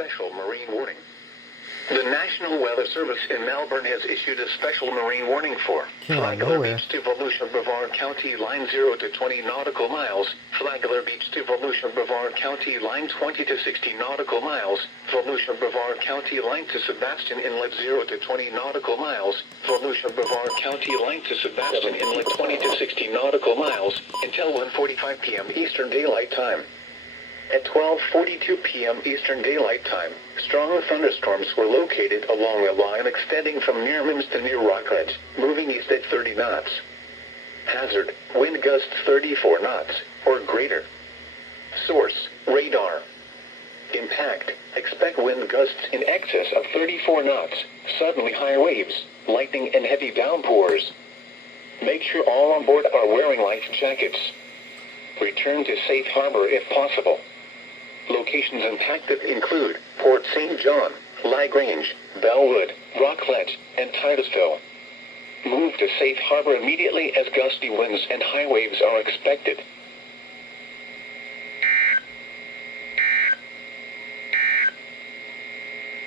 special marine warning. The National Weather Service in Melbourne has issued a special marine warning for Flagler Beach to Volusia Brevard County, line 0 to 20 nautical miles, Flagler Beach to Volusia Brevard County, line 20 to 60 nautical miles, Volusia Brevard County, line to Sebastian Inlet 0 to 20 nautical miles, Volusia Brevard County, line to Sebastian Inlet 20 to 60 nautical miles, until 1:45 p.m. Eastern Daylight Time. At 12:42 p.m. Eastern Daylight Time, strong thunderstorms were located along a line extending from near Mims to near Rockledge, moving east at 30 knots. Hazard, wind gusts 34 knots, or greater. Source, radar. Impact, expect wind gusts in excess of 34 knots, suddenly high waves, lightning and heavy downpours. Make sure all on board are wearing life jackets. Return to safe harbor if possible. Locations impacted include Port St. John, Lagrange, Bellwood, Rockledge, and Titusville. Move to safe harbor immediately as gusty winds and high waves are expected.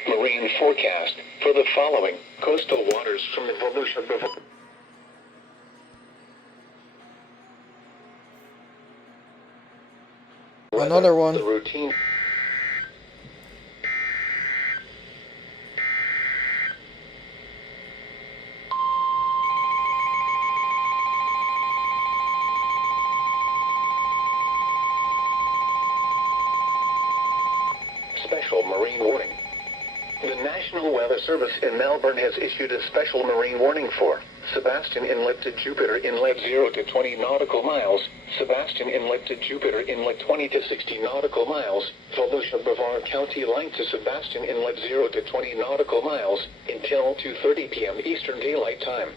Marine forecast for the following coastal waters from the Volusia River. Another one. The routine. Special marine warning. The National Weather Service in Melbourne has issued a special marine warning for Sebastian Inlet to Jupiter Inlet 0 to 20 nautical miles, Sebastian Inlet to Jupiter Inlet 20 to 60 nautical miles, Volusia Brevard County, line to Sebastian Inlet 0 to 20 nautical miles, until 2:30 p.m. Eastern Daylight Time.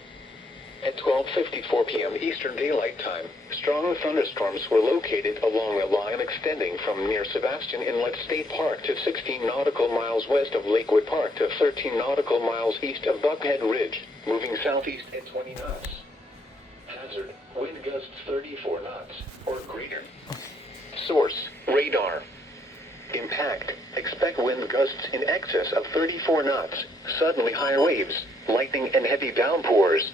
At 12:54 p.m. Eastern Daylight Time, strong thunderstorms were located along a line extending from near Sebastian Inlet State Park to 16 nautical miles west of Lakewood Park to 13 nautical miles east of Buckhead Ridge, moving southeast at 20 knots. Hazard, wind gusts 34 knots, or greater. Source, radar. Impact, expect wind gusts in excess of 34 knots, suddenly high waves, lightning and heavy downpours.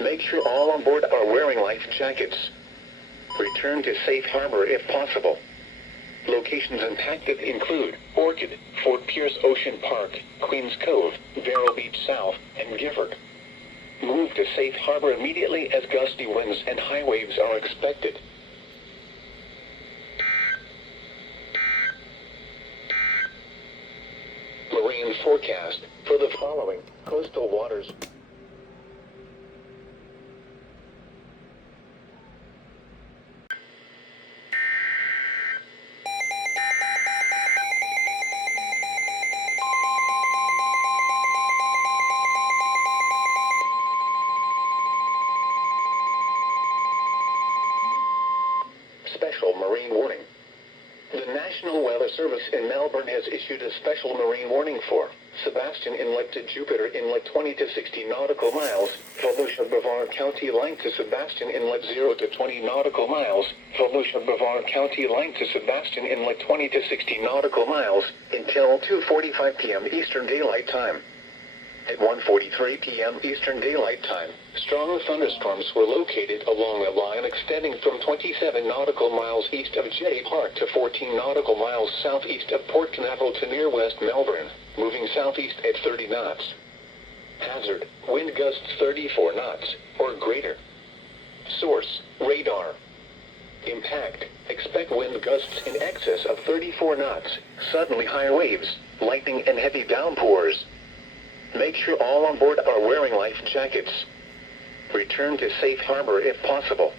Make sure all on board are wearing life jackets. Return to safe harbor if possible. Locations impacted include Orchid, Fort Pierce Ocean Park, Queens Cove, Vero Beach South, and Gifford. Move to safe harbor immediately as gusty winds and high waves are expected. Marine forecast for the following coastal waters. Special marine warning. The National Weather Service in Melbourne has issued a special marine warning for Sebastian Inlet to Jupiter Inlet 20 to 60 nautical miles, Volusia Brevard County, line to Sebastian Inlet 0 to 20 nautical miles, Volusia Brevard County, line to Sebastian Inlet 20 to 60 nautical miles, until 2:45 p.m. Eastern Daylight Time. At 1:43 p.m. Eastern Daylight Time, strong thunderstorms were located along a line extending from 27 nautical miles east of Jetty Park to 14 nautical miles southeast of Port Canaveral to near West Melbourne, moving southeast at 30 knots. Hazard, wind gusts 34 knots, or greater. Source, radar. Impact, expect wind gusts in excess of 34 knots, suddenly high waves, lightning and heavy downpours. Make sure all on board are wearing life jackets. Return to safe harbor if possible.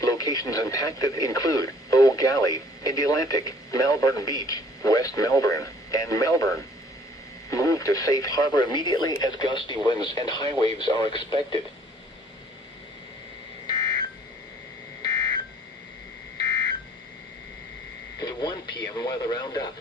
Locations impacted include O'Galley, Indialantic, Melbourne Beach, West Melbourne, and Melbourne. Move to safe harbor immediately as gusty winds and high waves are expected. The 1 p.m. weather roundup.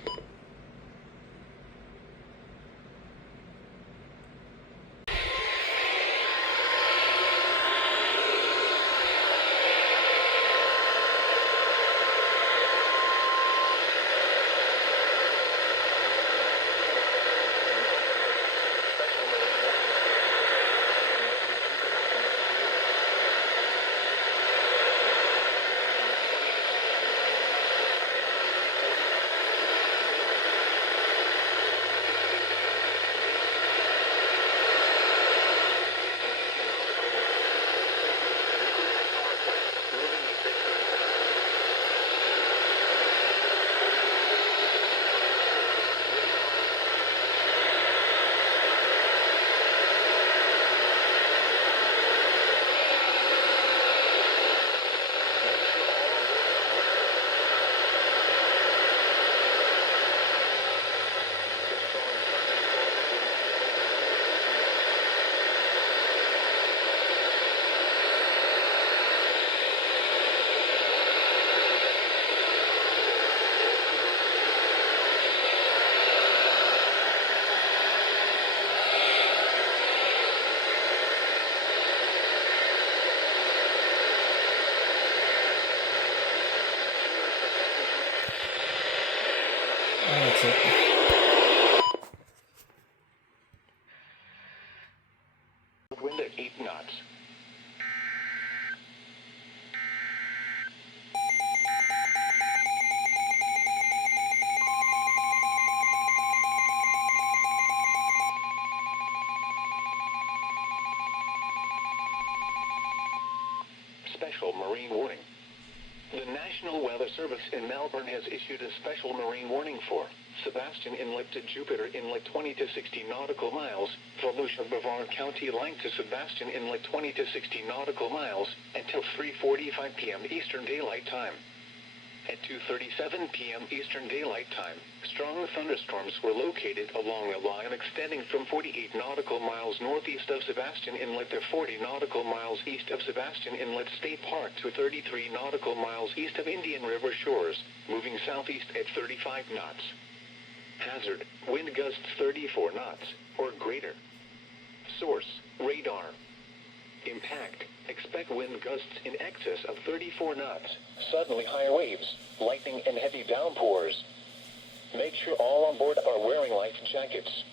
special marine warning. The National Weather Service in Melbourne has issued a special marine warning for Sebastian Inlet to Jupiter Inlet 20 to 60 nautical miles, Volusia Brevard County length to Sebastian Inlet 20 to 60 nautical miles, until 3:45 p.m. Eastern Daylight Time. At 2:37 p.m. Eastern Daylight Time, strong thunderstorms were located along a line extending from 48 nautical miles northeast of Sebastian Inlet to 40 nautical miles east of Sebastian Inlet State Park to 33 nautical miles east of Indian River shores, moving southeast at 35 knots. Hazard, wind gusts 34 knots, or greater. Source, radar. Impact, expect wind gusts in excess of 34 knots, suddenly high waves, lightning and heavy downpours. Make sure all on board are wearing life jackets.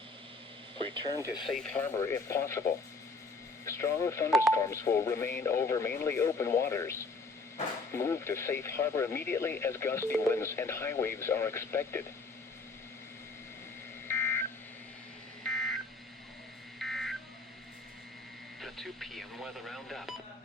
Return to safe harbor if possible. Strong thunderstorms will remain over mainly open waters. Move to safe harbor immediately as gusty winds and high waves are expected. The 2 p.m. weather roundup.